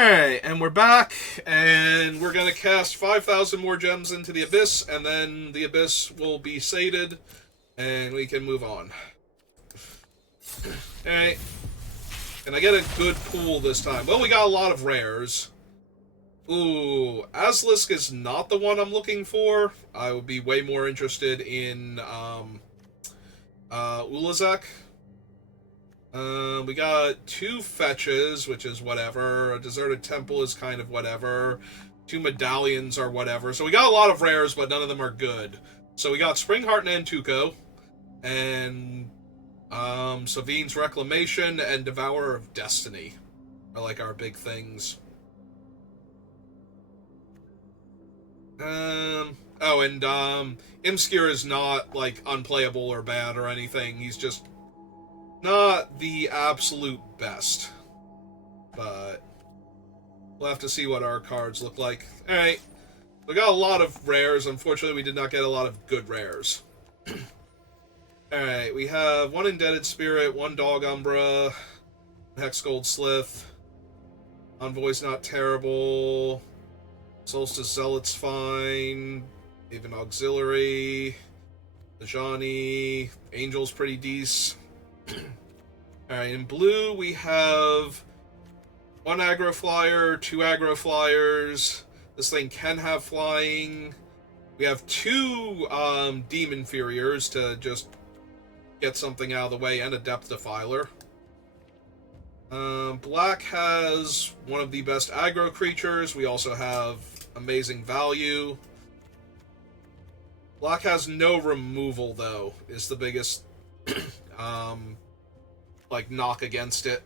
Alright, and we're back, and we're gonna cast 5,000 more gems into the Abyss, and then the Abyss will be sated, and we can move on. Alright. Can I get a good pool this time? Well, we got a lot of rares. Ooh, Aslisk is not the one I'm looking for. I would be way more interested in, Ulazek. We got two fetches, which is whatever. A deserted temple is kind of whatever. Two medallions are whatever. So we got a lot of rares, but none of them are good. So we got Springheart and Antuco, and Savine's Reclamation and Devourer of Destiny are like our big things. Oh, and Imskir is not like unplayable or bad or anything. He's just not the absolute best. But we'll have to see what our cards look like. Alright. We got a lot of rares. Unfortunately, we did not get a lot of good rares. Alright, we have one Indebted Spirit, one Dog Umbra, Hexgold Slith, Envoy's not terrible, Solstice Zealot's fine, even Auxiliary, Ajani, Angel's pretty decent. Alright, in blue we have one aggro flyer, two aggro flyers. This thing can have flying. We have two demon inferiors to just get something out of the way, and a depth defiler. Black has one of the best aggro creatures. We also have amazing value. Black has no removal, though, is the biggest like knock against it.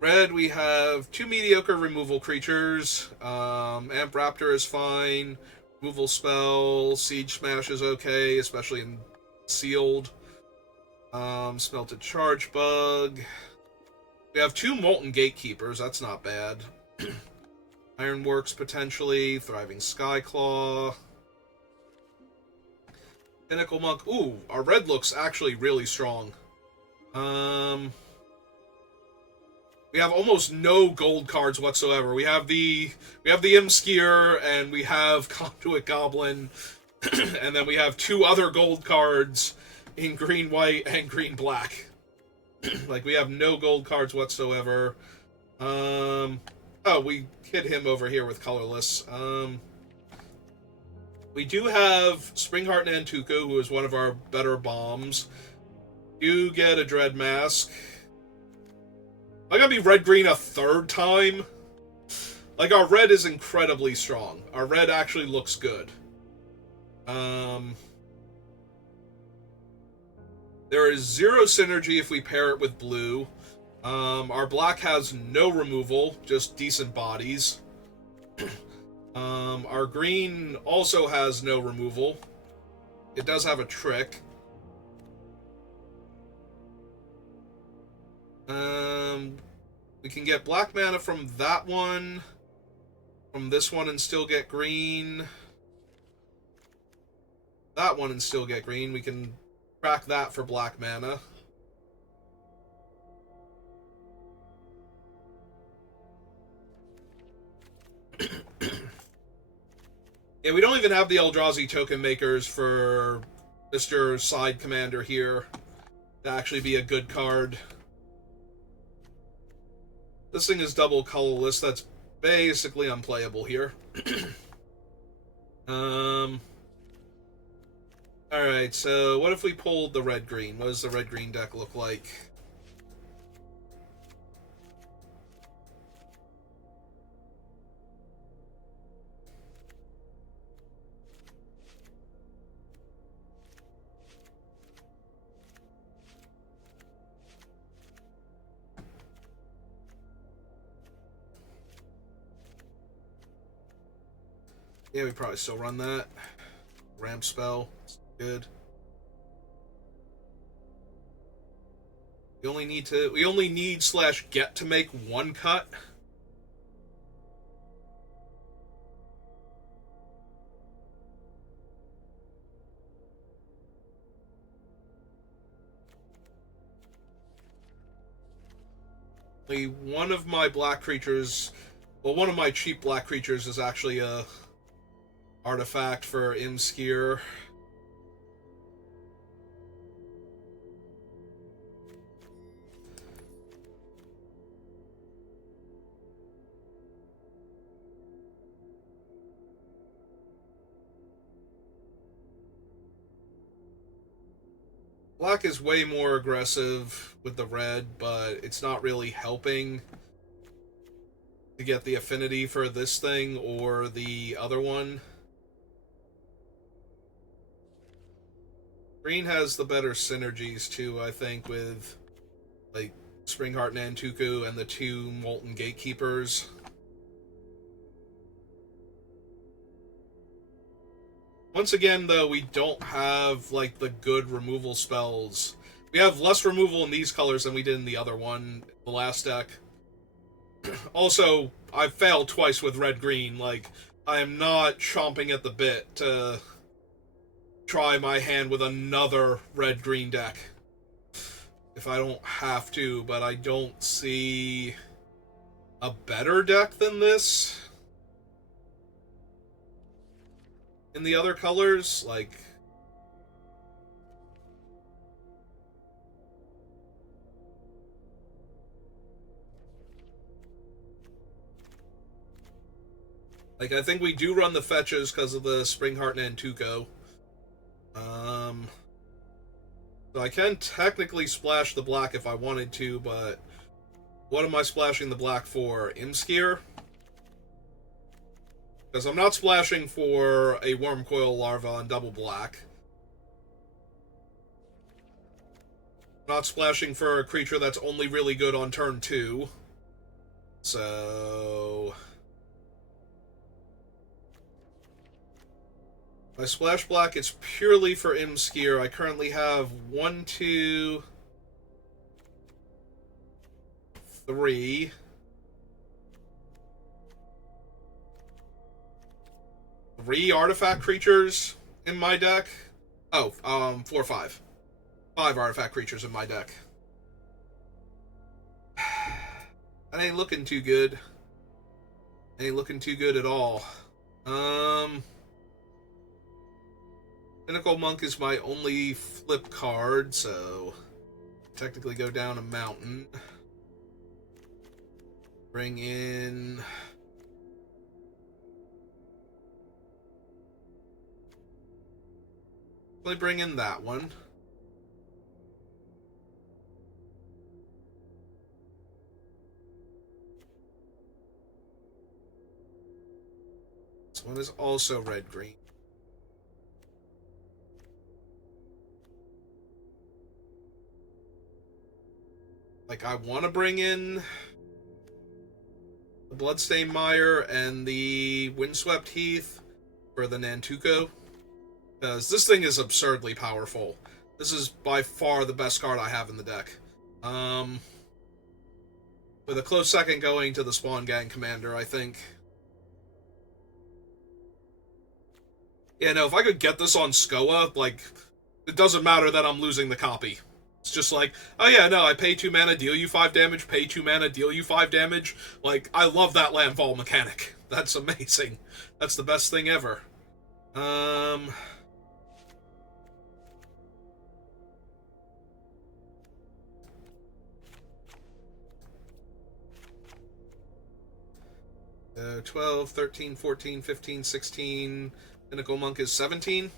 Red, we have two mediocre removal creatures. Amp Raptor is fine. Removal spell, Siege Smash is okay, especially in sealed. Smelted Charge Bug. We have two Molten Gatekeepers, that's not bad. Ironworks potentially, Thriving Skyclaw. Pinnacle Monk. Ooh, our red looks actually really strong. We have almost no gold cards whatsoever. We have the Imskir, and we have Conduit Goblin, and then we have two other gold cards in green white and green black. Like, we have no gold cards whatsoever. Oh, we hit him over here with colorless. We do have Springheart and Antuco, who is one of our better bombs. You get a Dread Mask. Am I gonna be red-green a third time? Like, our red is incredibly strong. Our red actually looks good. There is zero synergy if we pair it with blue. Our black has no removal, just decent bodies. Our green also has no removal. It does have a trick. We can get black mana from that one, from this one, and still get green. That one and still get green. We can crack that for black mana. Yeah, we don't even have the Eldrazi token makers for Mr. Side Commander here to actually be a good card. This thing is double colorless. That's basically unplayable here. Alright, so what if we pulled the red-green? What does the red-green deck look like? Yeah, we probably still run that. Ramp spell. Good. We only need / get to make one cut. One of my black creatures Well, one of my cheap black creatures is actually a artifact for Imskir. Black is way more aggressive with the red, but it's not really helping to get the affinity for this thing or the other one. Green has the better synergies too, I think, with like Springheart Nantuko and the two Molten Gatekeepers. Once again, though, we don't have, like, the good removal spells. We have less removal in these colors than we did in the other one, the last deck. Also, I've failed twice with red-green. Like, I am not chomping at the bit to try my hand with another red-green deck. If I don't have to, but I don't see a better deck than this. In the other colors, like... I think we do run the fetches because of the Springheart Nantuko. So I can technically splash the black if I wanted to, but... What am I splashing the black for? Imskir? Because I'm not splashing for a Wormcoil Larva on double black. I'm not splashing for a creature that's only really good on turn 2. So... My splash black is purely for Imskir. I currently have 1, 2, 3... 3 artifact creatures in my deck. Oh, 4 or 5. 5 artifact creatures in my deck. That ain't looking too good. Ain't looking too good at all. Pinnacle Monk is my only flip card, so technically go down a mountain. Bring in... Let me bring in that one. This one is also red-green. Like, I want to bring in the Bloodstained Mire and the Windswept Heath for the Nantuko. Because this thing is absurdly powerful. This is by far the best card I have in the deck. With a close second going to the Spawn Gang Commander, I think. Yeah, no, if I could get this on Skoa, like, it doesn't matter that I'm losing the copy. It's just like, oh yeah, no, I pay 2 mana, deal you 5 damage, pay 2 mana, deal you 5 damage. Like, I love that landfall mechanic. That's amazing. That's the best thing ever. 12, 13, 14, 15, 16. Pinnacle Monk is 17.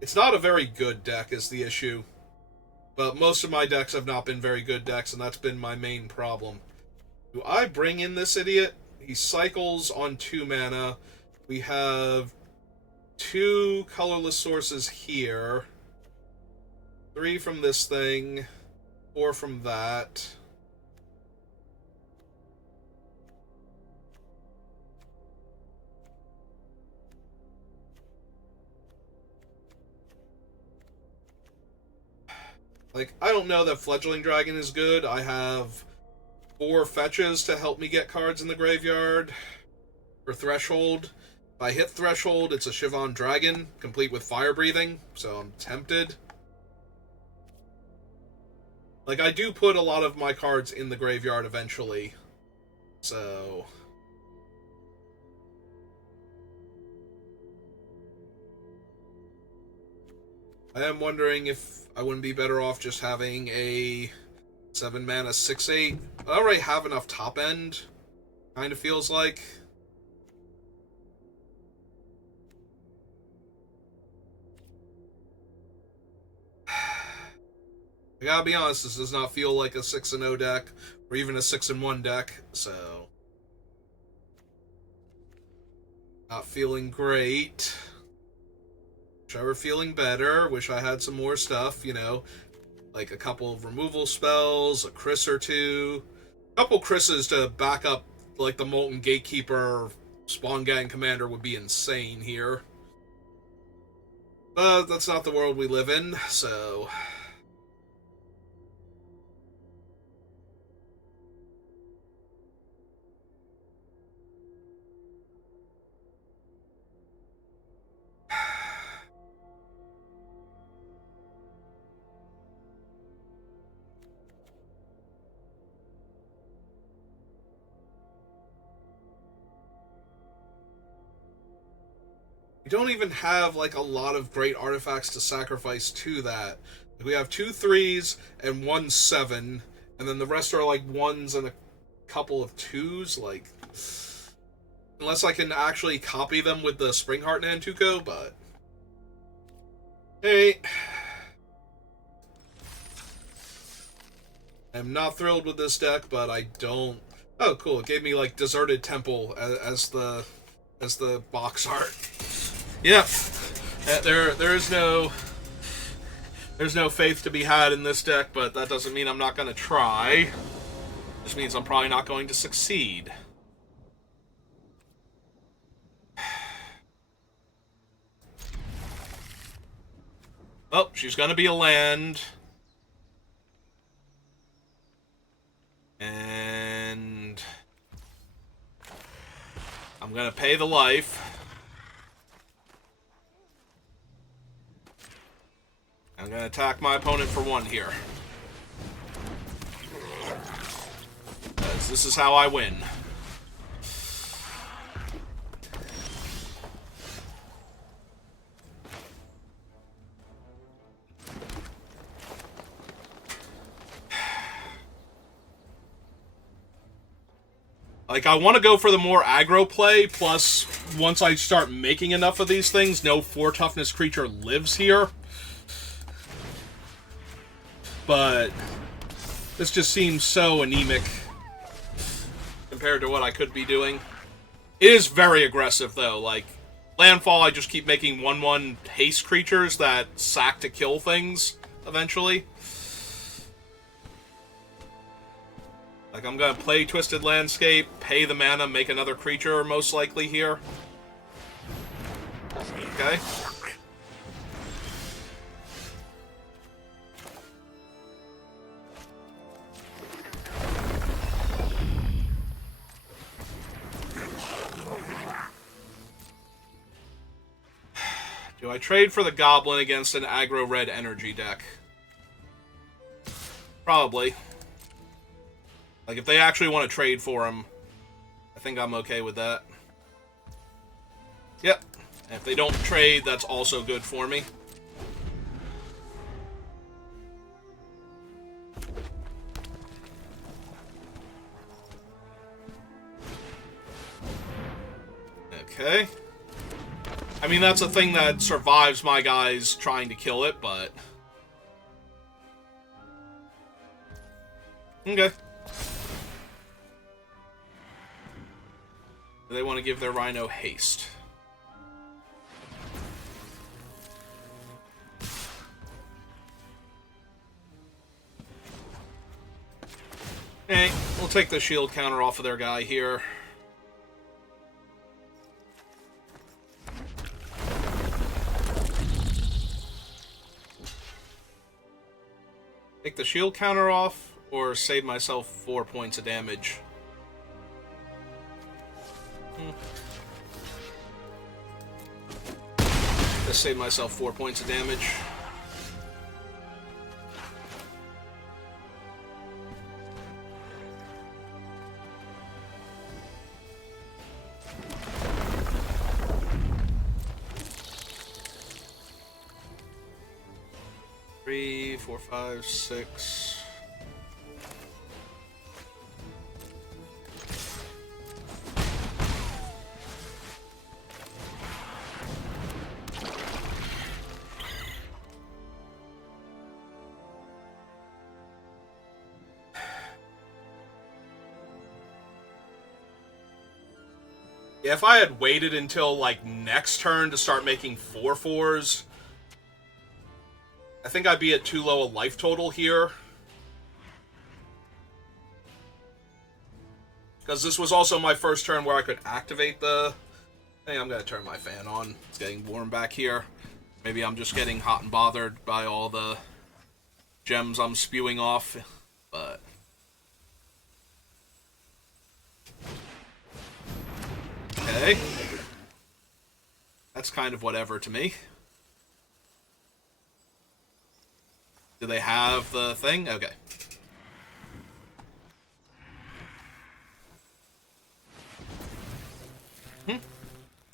It's not a very good deck is the issue. But most of my decks have not been very good decks, and that's been my main problem. Do I bring in this idiot? He cycles on 2 mana. We have 2 colorless sources here. 3 from this thing. 4 from that. Like, I don't know that Fledgling Dragon is good. I have 4 fetches to help me get cards in the graveyard. For Threshold. If I hit Threshold, it's a Shivan Dragon, complete with Fire Breathing, so I'm tempted. Like, I do put a lot of my cards in the graveyard eventually. So... I am wondering if I wouldn't be better off just having a 7 mana 6/8. I already have enough top end, kind of feels like. I gotta be honest, this does not feel like a 6-0 deck, or even a 6-1 deck, so... Not feeling great. Wish I were feeling better, wish I had some more stuff, you know, like a couple of removal spells, a Chris or two, a couple Chris's to back up, like, the Molten Gatekeeper Spawn Gang Commander would be insane here. But that's not the world we live in, so... We don't even have, like, a lot of great artifacts to sacrifice to that. We have 2 3s and 1 7, and then the rest are, like, 1s and a couple of 2s, like... Unless I can actually copy them with the Springheart Nantuko, but... Hey... I'm not thrilled with this deck, but I don't... Oh, cool, it gave me, like, Deserted Temple as the box art. Yep. There's no faith to be had in this deck, but that doesn't mean I'm not going to try. Just means I'm probably not going to succeed. Oh, she's going to be a land. And I'm going to pay the life. I'm going to attack my opponent for 1 here. Because this is how I win. Like, I want to go for the more aggro play, plus, once I start making enough of these things, no 4 toughness creature lives here. But this just seems so anemic compared to what I could be doing. It is very aggressive, though. Like, landfall, I just keep making 1/1 haste creatures that sack to kill things, eventually. Like, I'm gonna play Twisted Landscape, pay the mana, make another creature, most likely, here. Okay. Do I trade for the Goblin against an aggro red energy deck? Probably. Like, if they actually want to trade for him, I think I'm okay with that. Yep. And if they don't trade, that's also good for me. Okay. I mean, that's a thing that survives my guys trying to kill it, but... Okay. They want to give their Rhino haste. Okay, we'll take the shield counter off of their guy here. Take the shield counter off, or save myself 4 points of damage. Just save myself 4 points of damage. 4, 5, 6. Yeah, if I had waited until, like, next turn to start making 4/4s, I think I'd be at too low a life total here. Because this was also my first turn where I could activate the... Hey, I'm going to turn my fan on. It's getting warm back here. Maybe I'm just getting hot and bothered by all the gems I'm spewing off, but... Okay. That's kind of whatever to me. Do they have the thing? Okay.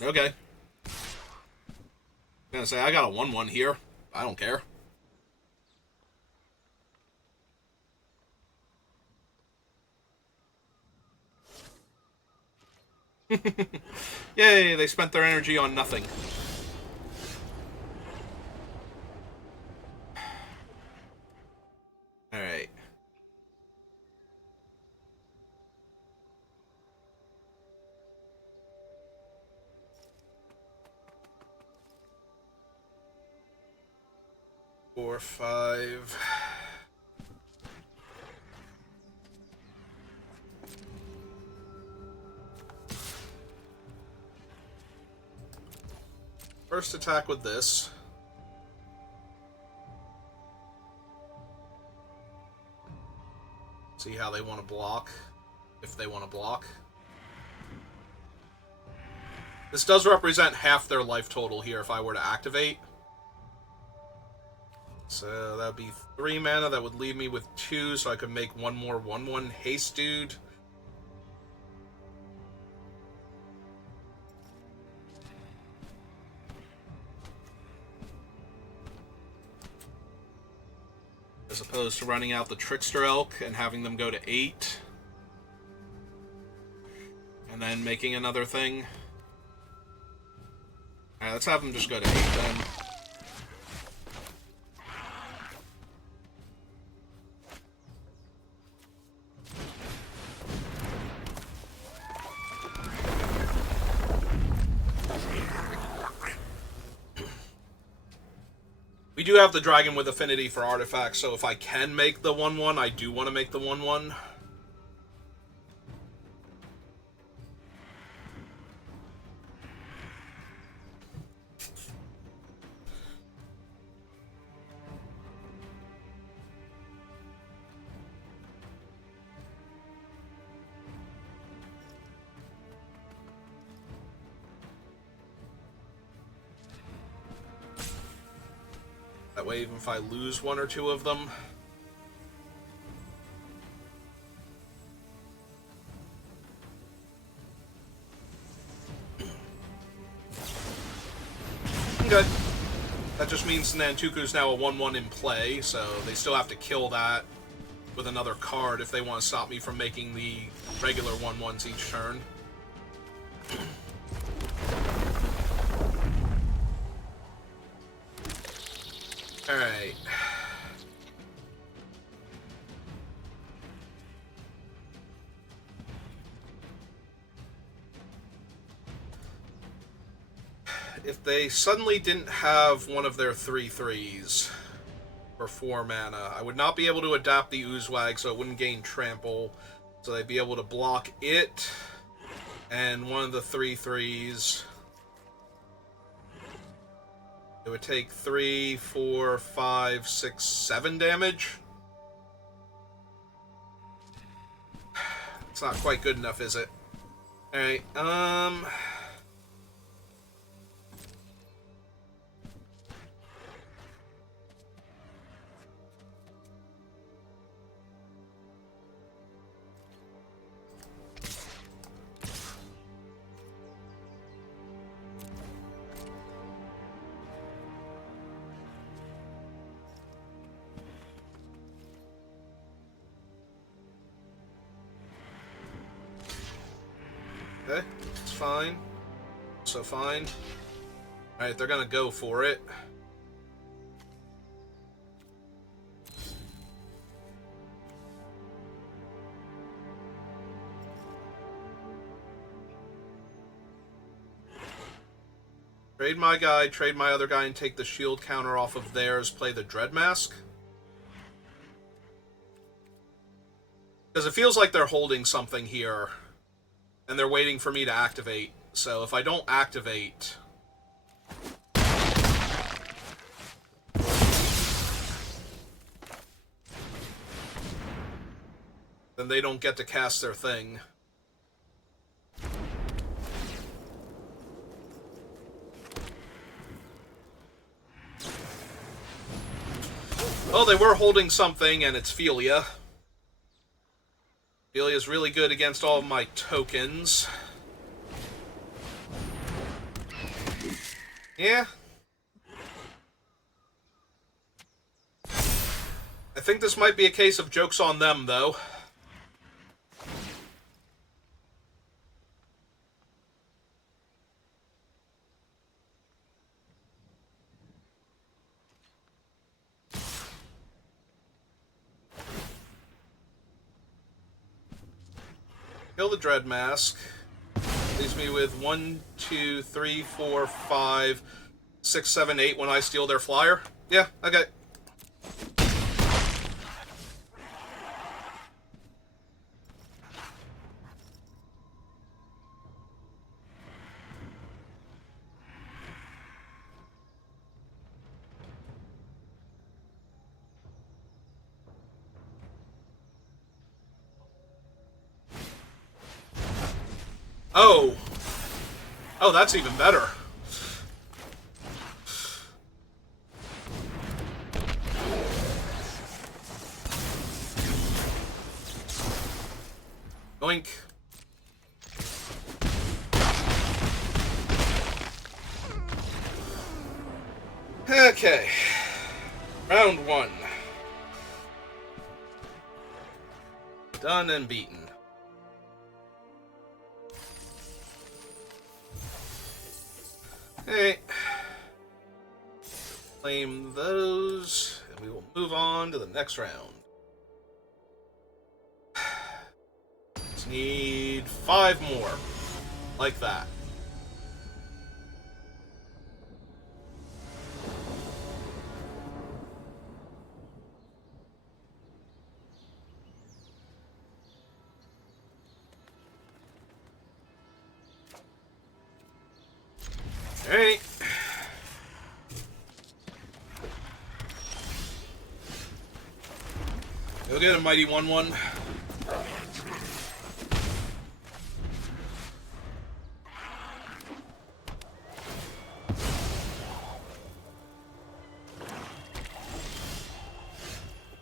Okay. I'm gonna say, I got a 1/1 here. I don't care. Yay, they spent their energy on nothing. Alright. Four, 5. First attack with this. See how they want to block. If they want to block. This does represent half their life total here if I were to activate. So that would be 3 mana. That would leave me with 2, so I could make one more 1/1 haste dude. As opposed to running out the Trickster Elk and having them go to 8. And then making another thing. Alright, let's have them just go to 8 then. We do have the Dragon with Affinity for artifacts, so if I can make the 1/1, I do want to make the 1/1. That way, even if I lose 1 or 2 of them... Okay. That just means Nantuku's now a 1/1 in play, so they still have to kill that with another card if they want to stop me from making the regular 1/1s each turn. Alright. If they suddenly didn't have one of their 3/3s for 4 mana, I would not be able to adapt the Oozewag so it wouldn't gain trample. So they'd be able to block it and one of the 3/3s. It would take 3, 4, 5, 6, 7 damage. It's not quite good enough, is it? Alright, Okay, it's fine. So fine. Alright, they're gonna go for it. Trade my guy, trade my other guy, and take the shield counter off of theirs, play the Dread Mask. Because it feels like they're holding something here, and they're waiting for me to activate. So if I don't activate... then they don't get to cast their thing. Oh, they were holding something, and it's Felia. Felia's really good against all of my tokens. Yeah. I think this might be a case of joke's on them, though. Kill the Dread Mask. Leaves me with 1, 2, 3, 4, 5, 6, 7, 8 when I steal their flyer. Yeah, okay. Oh. Oh, that's even better. Oink. Okay. Round 1. Done and beaten. Okay. Claim those, and we will move on to the next round. Just need 5 more. Like that. Alright. Go get a mighty 1/1.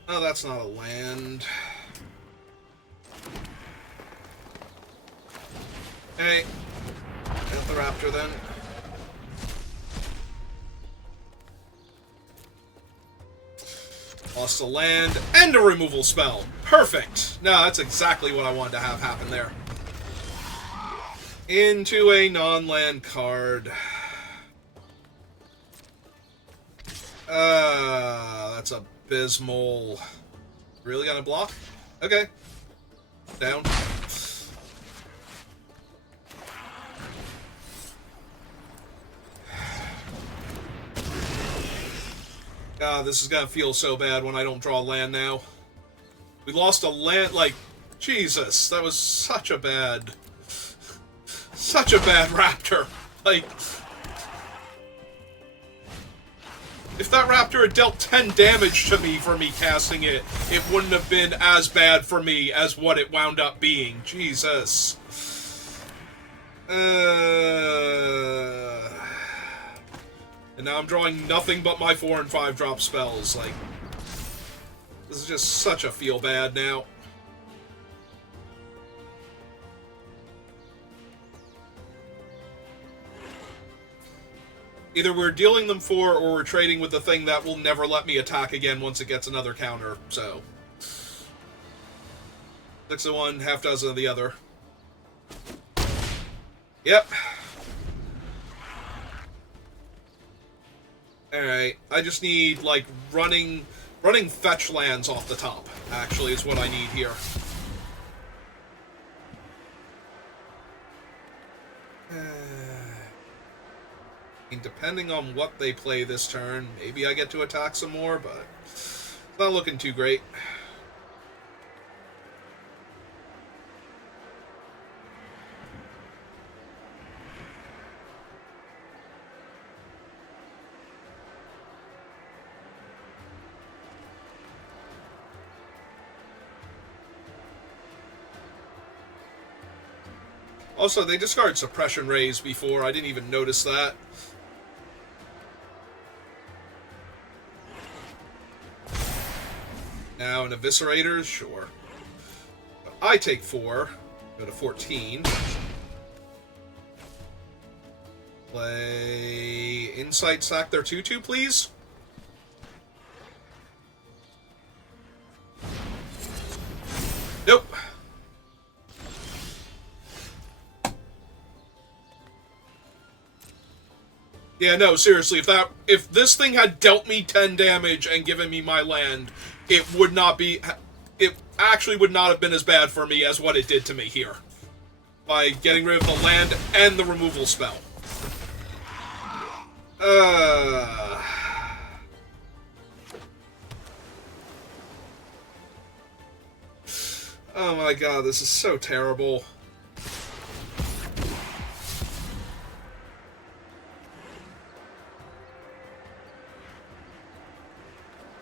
Oh, that's not a land. Hey, get the raptor then. Lost a land and a removal spell. Perfect. No, that's exactly what I wanted to have happen there. Into a non-land card. That's abysmal. Really gonna block? Okay. Down. God, this is gonna feel so bad when I don't draw land now. We lost a land, like, Jesus, that was such a bad raptor. Like, if that raptor had dealt 10 damage to me for me casting it, it wouldn't have been as bad for me as what it wound up being. Jesus. And now I'm drawing nothing but my 4 and 5 drop spells. Like, this is just such a feel bad now. Either we're dealing them 4 or we're trading with the thing that will never let me attack again once it gets another counter, so. 6 of one, half dozen of the other. Yep. Alright, I just need, like, running fetch lands off the top, actually, is what I need here. And depending on what they play this turn, maybe I get to attack some more, but it's not looking too great. Also, they discard Suppression Rays before. I didn't even notice that. Now an Eviscerator? Sure. I take 4. Go to 14. Play Insight, sack their 2/2, please. Nope. Yeah, no, seriously, if this thing had dealt me 10 damage and given me my land, it actually would not have been as bad for me as what it did to me here. By getting rid of the land and the removal spell. Oh my god, this is so terrible.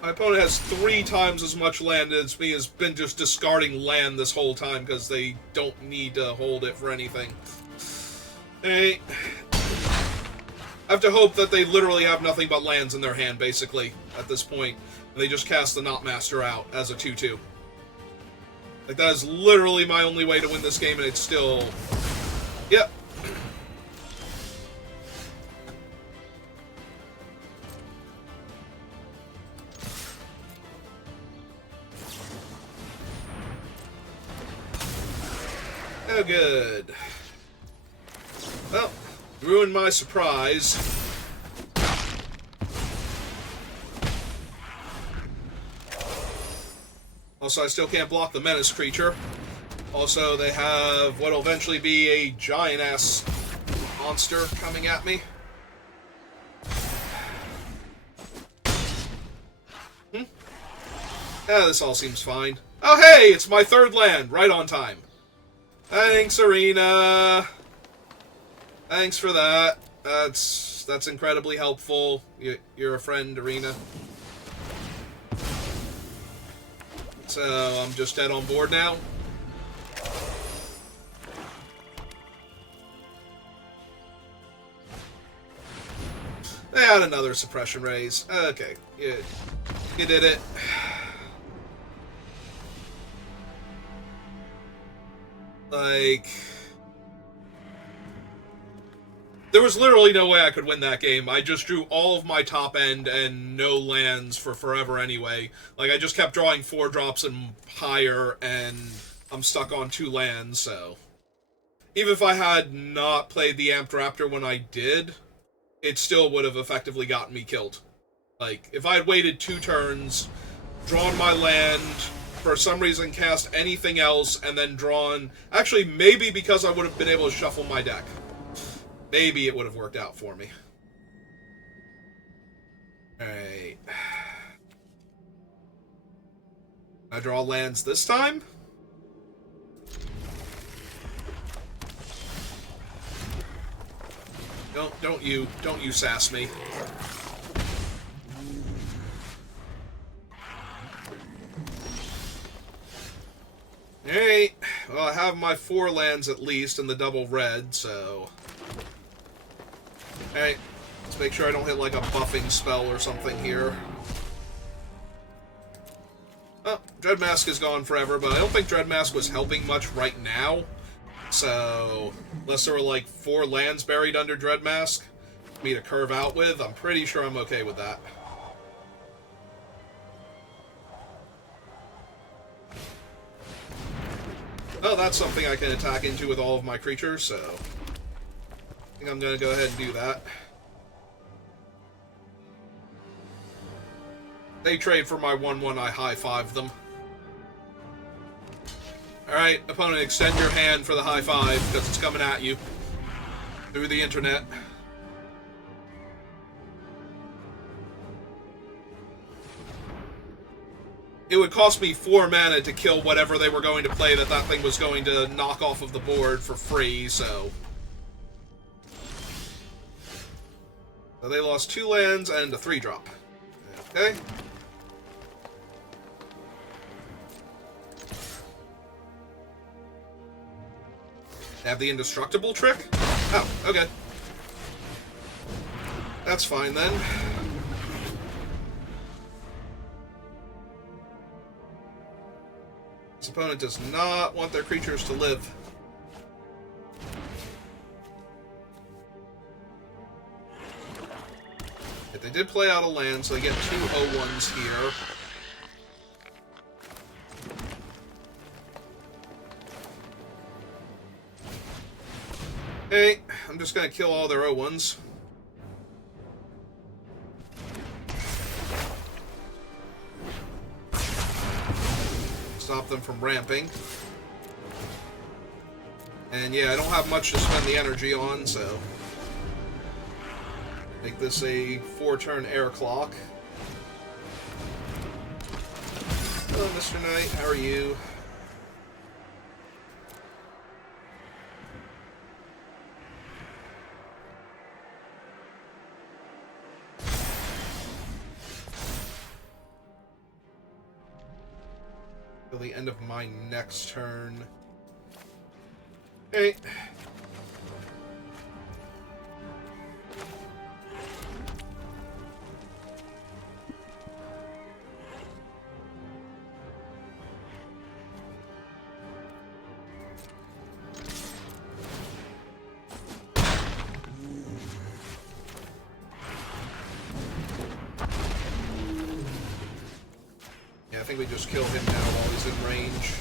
My opponent has 3 times as much land as me, has been just discarding land this whole time because they don't need to hold it for anything. Hey, I have to hope that they literally have nothing but lands in their hand, basically, at this point. And they just cast the Knotmaster out as a 2/2. Like, that is literally my only way to win this game, and it's still... Yep. Oh, good. Well, ruined my surprise. Also, I still can't block the Menace creature. Also, they have what will eventually be a giant-ass monster coming at me. Yeah, this all seems fine. Oh, hey! It's my 3rd land! Right on time. Thanks, Arena. Thanks for that. That's incredibly helpful. You're a friend, Arena. So, I'm just dead on board now. They had another Suppression Raise. Okay, you did it. Like... There was literally no way I could win that game. I just drew all of my top end and no lands for forever anyway. Like, I just kept drawing 4 drops and higher, and I'm stuck on 2 lands, so... Even if I had not played the Amped Raptor when I did, it still would have effectively gotten me killed. Like, if I had waited 2 turns, drawn my land, for some reason cast anything else, and then drawn... Actually, maybe because I would have been able to shuffle my deck. Maybe it would have worked out for me. Alright. I draw lands this time? Don't you sass me. Alright. Well, I have my 4 lands at least in the double red, so... Alright, let's make sure I don't hit like a buffing spell or something here. Oh, Dreadmask is gone forever, but I don't think Dreadmask was helping much right now. So, unless there were like 4 lands buried under Dreadmask for me to curve out with, I'm pretty sure I'm okay with that. Oh, that's something I can attack into with all of my creatures, so... think I'm going to go ahead and do that. They trade for my 1/1, I high-five them. Alright, opponent, extend your hand for the high-five, because it's coming at you. Through the internet. It would cost me 4 mana to kill whatever they were going to play that thing was going to knock off of the board for free, so... So they lost 2 lands and a 3-drop. Okay. Have the indestructible trick? Oh, okay. That's fine then. This opponent does not want their creatures to live. But they did play out a land, so they get 2 0/1s here. Okay, I'm just gonna kill all their 0/1s. Stop them from ramping. And yeah, I don't have much to spend the energy on, so... Make this a 4-turn air clock. Hello, Mr. Knight, how are you? Till the end of my next turn. Okay. I think we just kill him now while he's in range.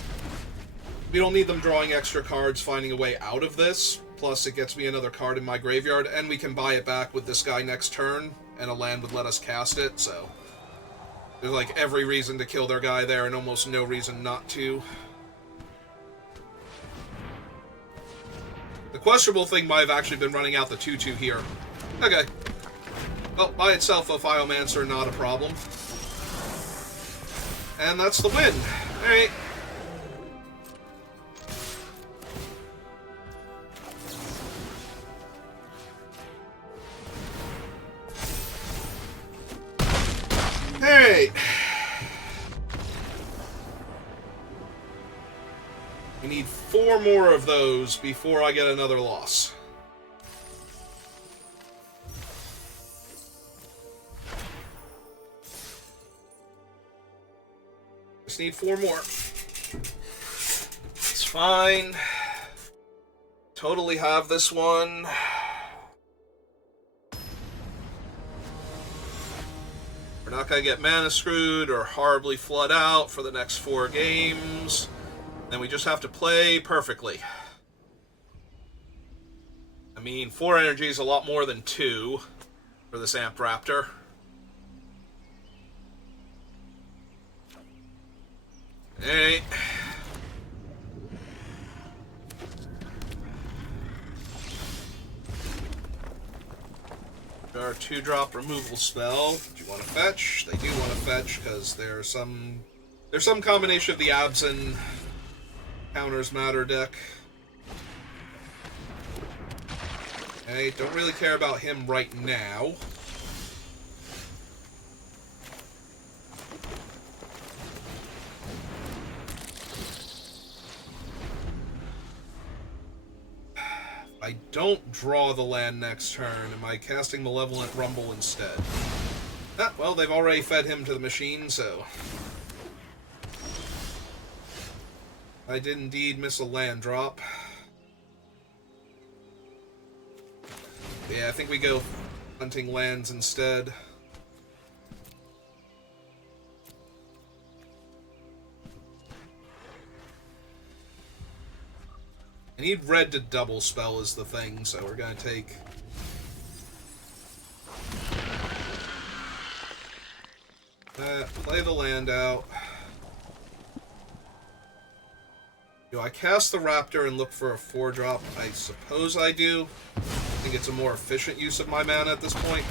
We don't need them drawing extra cards, finding a way out of this. Plus, it gets me another card in my graveyard, and we can buy it back with this guy next turn, and a land would let us cast it, so... There's, like, every reason to kill their guy there, and almost no reason not to. The questionable thing might have actually been running out the 2/2 here. Okay. Well, by itself, a Phiomancer, not a problem. And that's the win. Alright. Alright. We need 4 more of those before I get another loss. Just need 4 more. It's fine. Totally have this one. We're not going to get mana screwed or horribly flood out for the next 4 games. Then we just have to play perfectly. I mean, 4 energy is a lot more than 2 for this Amp Raptor. Hey. Our 2-drop removal spell. Do you want to fetch? They do want to fetch because there's some combination of the Abzan counters matter deck. Okay, don't really care about him right now. I don't draw the land next turn. Am I casting Malevolent Rumble instead? Ah, well, they've already fed him to the machine, so... I did indeed miss a land drop. Yeah, I think we go hunting lands instead. I need red to double spell is the thing, so we're going to take Play the land out. Do I cast the Raptor and look for a 4-drop? I suppose I do. I think it's a more efficient use of my mana at this point.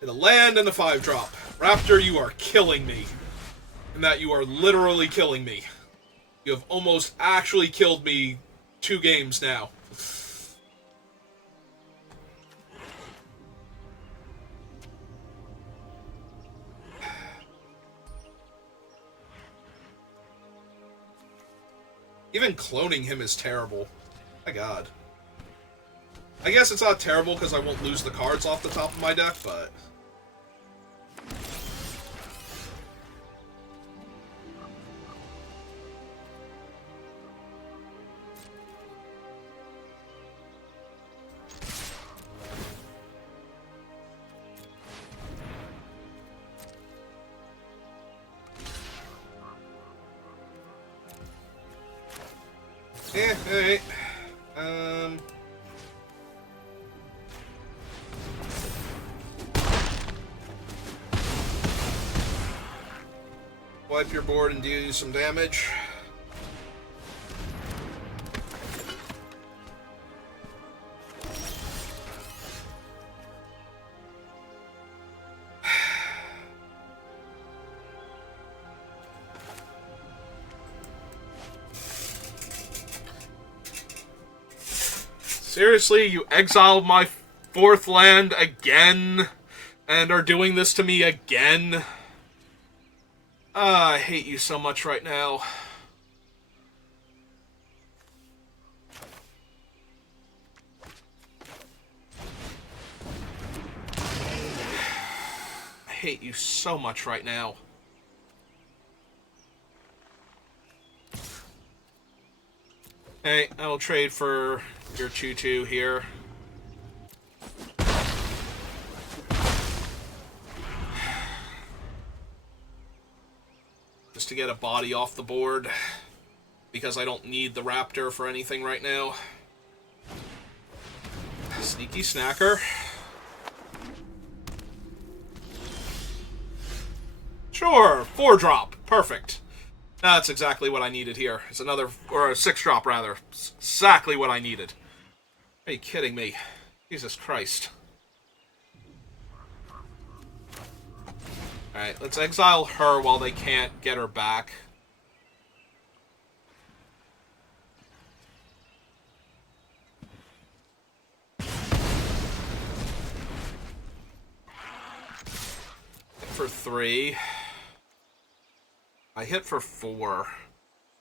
The land and the 5-drop. Raptor, you are killing me. In that you are literally killing me. You have almost actually killed me 2 games now. Even cloning him is terrible. My god. I guess it's not terrible because I won't lose the cards off the top of my deck, but... alright. Wipe your board and deal you some damage. Seriously, you exiled my 4th land again? And are doing this to me again? I hate you so much right now. I hate you so much right now. Hey, I will trade for your 2-2 here. Just to get a body off the board. Because I don't need the Raptor for anything right now. Sneaky Snacker. Sure, 4-drop. Perfect. That's exactly what I needed here. It's another, or a 6-drop rather. It's exactly what I needed. Are you kidding me? Jesus Christ. Alright, let's exile her while they can't get her back. Hit for 3. I hit for 4.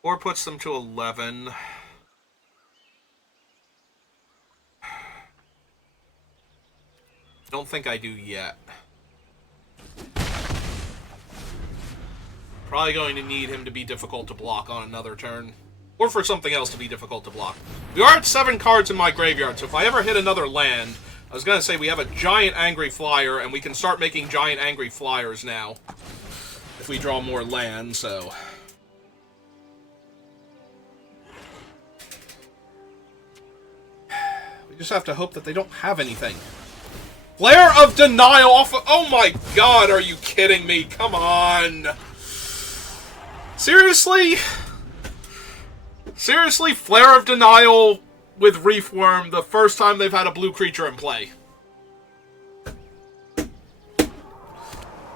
4 puts them to 11. Don't think I do yet. Probably going to need him to be difficult to block on another turn. Or for something else to be difficult to block. We are at 7 cards in my graveyard, so if I ever hit another land, I was going to say we have a giant angry flyer, and we can start making giant angry flyers now. If we draw more land, so... We just have to hope that they don't have anything. Flare of Denial off of... Oh my god, are you kidding me? Come on! Seriously? Seriously, Flare of Denial with Reefworm the first time they've had a blue creature in play.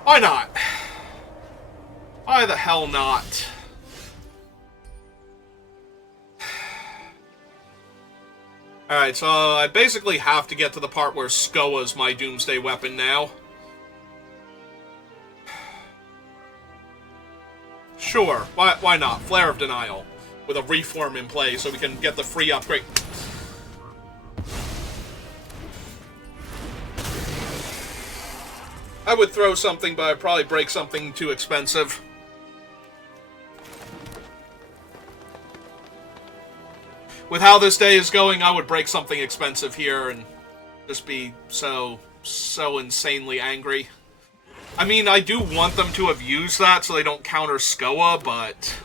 Why not? Why the hell not? Alright, so I basically have to get to the part where Skoa's my Doomsday weapon now. Sure, why not? Flare of Denial. With a Reefworm in play so we can get the free upgrade. I would throw something, but I'd probably break something too expensive. With how this day is going, I would break something expensive here and just be so insanely angry. I mean, I do want them to have used that so they don't counter Skoa, but...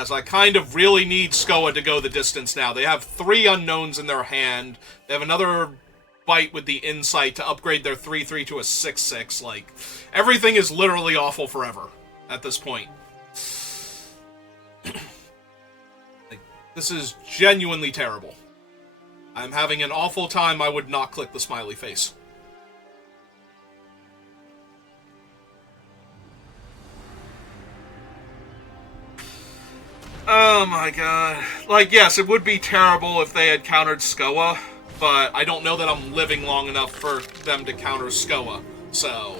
Because I kind of really need Skoa to go the distance now. They have 3 unknowns in their hand. They have another bite with the insight to upgrade their 3/3 to a 6/6. Like, everything is literally awful forever at this point. Like, this is genuinely terrible. I'm having an awful time. I would not click the smiley face. Oh my god. Like, yes, it would be terrible if they had countered Skoa, but I don't know that I'm living long enough for them to counter Skoa, so...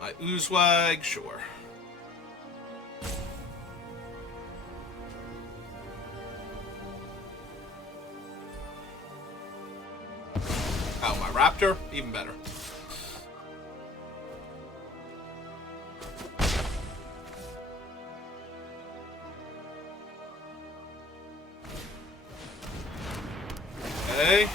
My Oozewag, sure. Oh, my Raptor? Even better. Okay.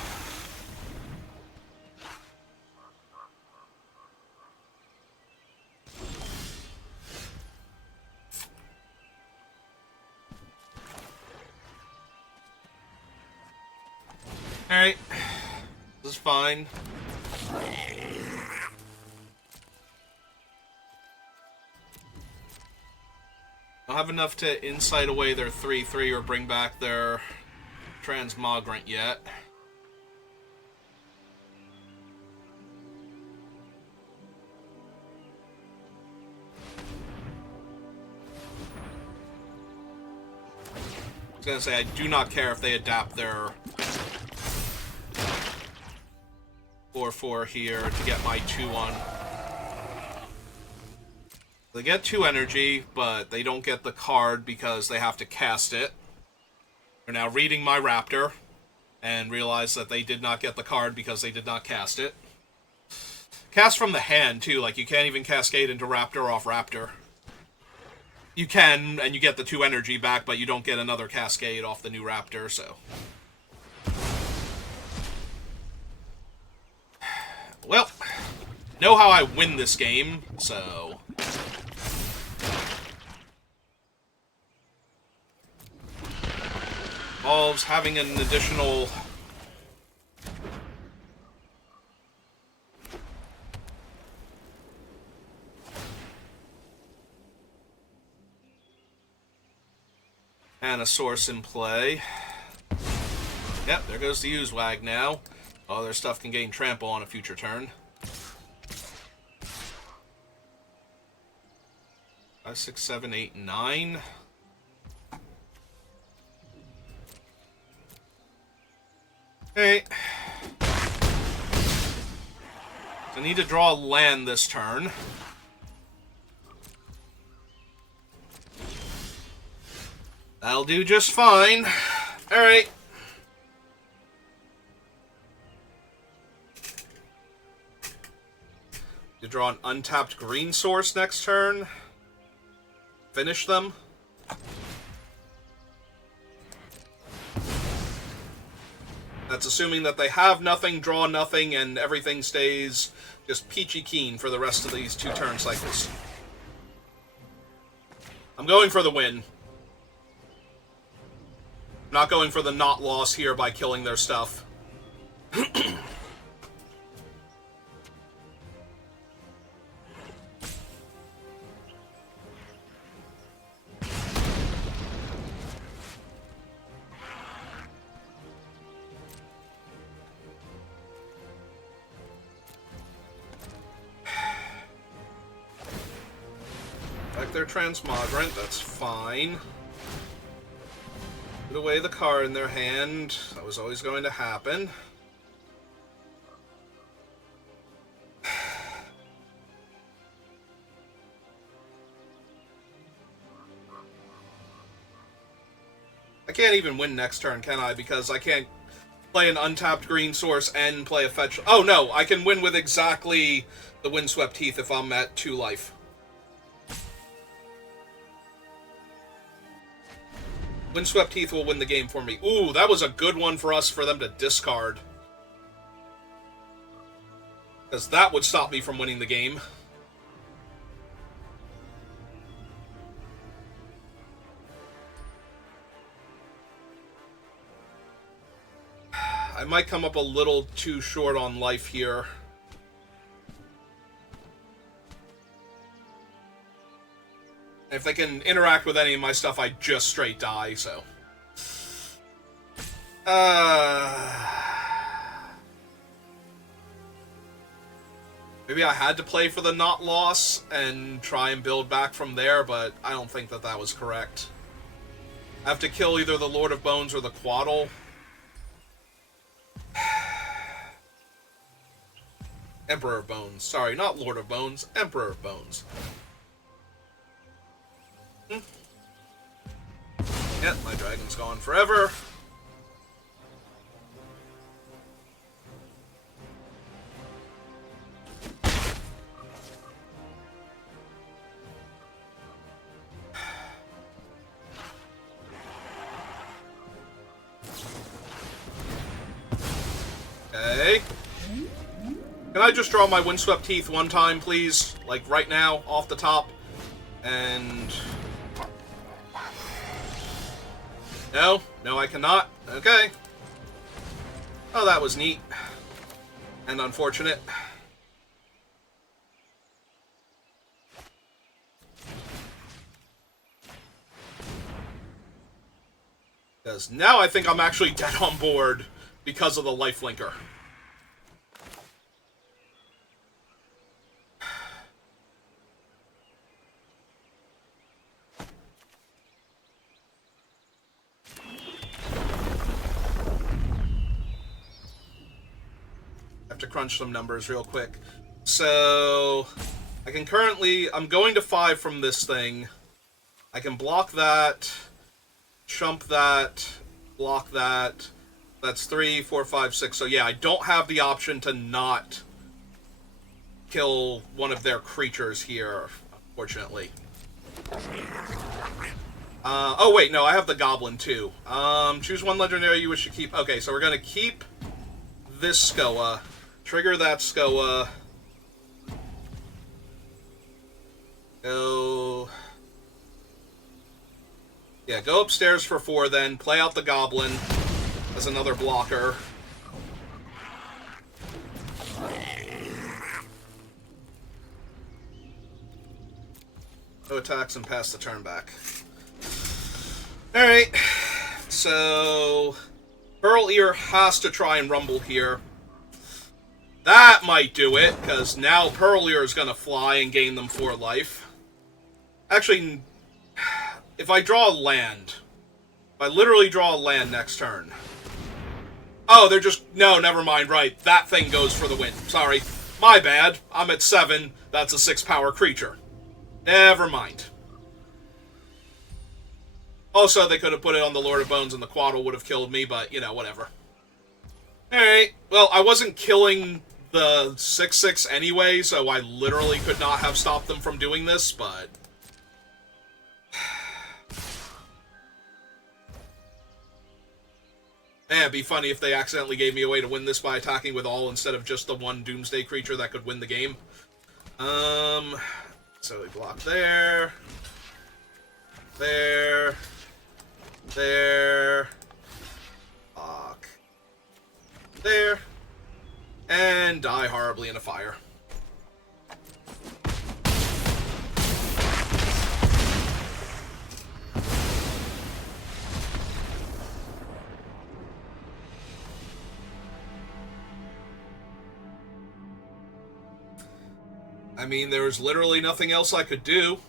Alright. This is fine. I'll have enough to incite away their 3/3 or bring back their Transmogrant yet. I was gonna say, I do not care if they adapt their 4/4 here to get my 2-1. They get 2 energy, but they don't get the card because they have to cast it. They're now reading my Raptor, and realize that they did not get the card because they did not cast it. Cast from the hand, too. Like, you can't even cascade into Raptor off Raptor. You can, and you get the 2 energy back, but you don't get another cascade off the new Raptor, so... Well, know how I win this game, so... Involves having an additional... and a source in play. Yep, there goes the Oozewag now. All their stuff can gain trample on a future turn. 5, 6, 7, 8, 9. Okay. I need to draw land this turn. That'll do just fine. Alright. You draw an untapped green source next turn. Finish them. That's assuming that they have nothing, draw nothing, and everything stays just peachy keen for the rest of these 2 turn cycles. I'm going for the win. I'm not going for the not loss here by killing their stuff. Their Transmogrant, that's fine. Put away the card in their hand. That was always going to happen. I can't even win next turn, can I? Because I can't play an untapped green source and play a fetch. Oh no, I can win with exactly the Windswept Heath if I'm at 2 life. Windswept Heath will win the game for me. Ooh, that was a good one for us for them to discard. Because that would stop me from winning the game. I might come up a little too short on life here. If they can interact with any of my stuff, I just straight die, so... Maybe I had to play for the not loss and try and build back from there, but I don't think that that was correct. I have to kill either the Lord of Bones or the Quaddle. Emperor of Bones. Sorry, not Lord of Bones. Emperor of Bones. Yep, my dragon's gone forever. Okay. Can I just draw my Windswept Heath one time, please? Like, right now, off the top. And... No? No, I cannot? Okay. Oh, that was neat. And unfortunate. Because now I think I'm actually dead on board because of the lifelinker. Have to crunch some numbers real quick. So, I can currently... I'm going to 5 from this thing. I can block that, chump that, block that. That's 3, 4, 5, 6. So yeah, I don't have the option to not kill one of their creatures here, unfortunately. Oh wait, no, I have the Goblin too. Choose one legendary you wish to keep. Okay, so we're gonna keep this Skoa. Trigger that Skoa. Go... Yeah, go upstairs for 4 then. Play out the Goblin as another blocker. No attacks and pass the turn back. Alright. So... Pearl Ear has to try and rumble here. That might do it, because now Pearl Ear is going to fly and gain them 4 life. Actually, if I draw a land, if I literally draw a land next turn... Oh, they're just... No, never mind, right. That thing goes for the win. Sorry. My bad. I'm at 7. That's a 6-power creature. Never mind. Also, they could have put it on the Lord of Bones and the Quaddle would have killed me, but, you know, whatever. Alright. Well, I wasn't killing the 6/6 anyway, so I literally could not have stopped them from doing this, but... Man, it'd be funny if they accidentally gave me a way to win this by attacking with all instead of just the one Doomsday creature that could win the game. So we block there. There. There. Block. There. And die horribly in a fire. I mean, there was literally nothing else I could do.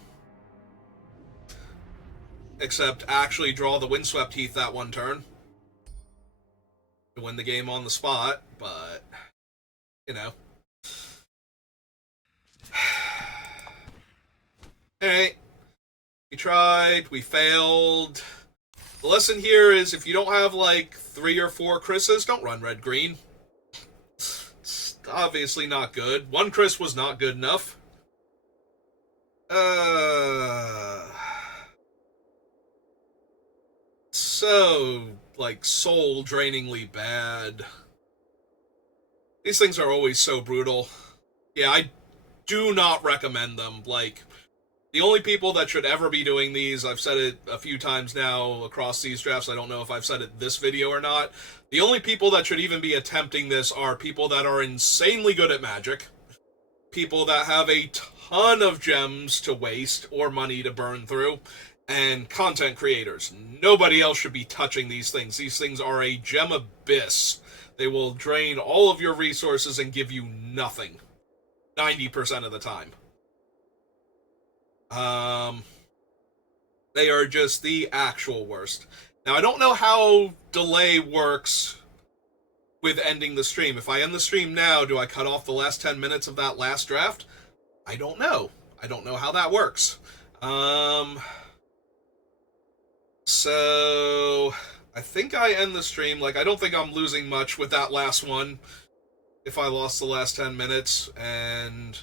Except actually draw the Windswept Heath that one turn. To win the game on the spot, but... You know. Alright. We tried, we failed. The lesson here is if you don't have, like, 3 or 4 Chris's, don't run red-green. Obviously not good. 1 Chris was not good enough. So, like, soul-drainingly bad. These things are always so brutal. Yeah, I do not recommend them. Like, The only people that should ever be doing these, I've said it a few times now across these drafts, I don't know if I've said it this video or not, the only people that should even be attempting this are people that are insanely good at Magic, people that have a ton of gems to waste or money to burn through, and content creators. Nobody else should be touching these things. These things are a gem abyss. They will drain all of your resources and give you nothing 90% of the time. They are just the actual worst. Now, I don't know how delay works with ending the stream. If I end the stream now, do I cut off the last 10 minutes of that last draft? I don't know. I don't know how that works. So I think I end the stream. Like, I don't think I'm losing much with that last one if I lost the last 10 minutes, and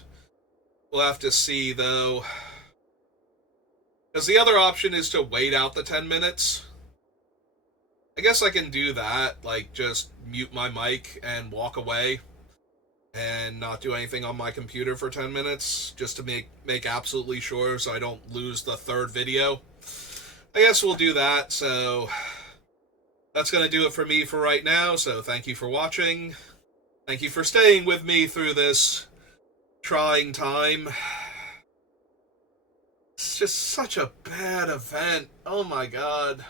we'll have to see, though. Because the other option is to wait out the 10 minutes. I guess I can do that, like, just mute my mic and walk away and not do anything on my computer for 10 minutes, just to make absolutely sure so I don't lose the third video. I guess we'll do that, so that's going to do it for me for right now, so thank you for watching. Thank you for staying with me through this trying time. It's just such a bad event. Oh my god.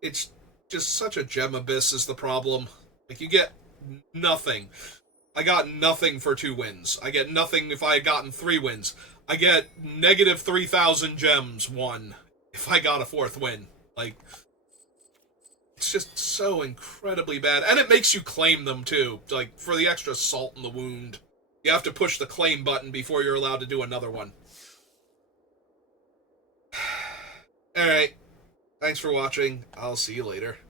It's just such a gem abyss is the problem. Like, you get nothing. I got nothing for 2 wins. I get nothing if I had gotten 3 wins. I get negative 3,000 gems won if I got a 4th win. Like, it's just so incredibly bad. And it makes you claim them, too. Like, for the extra salt in the wound. You have to push the claim button before you're allowed to do another one. Alright. Thanks for watching. I'll see you later.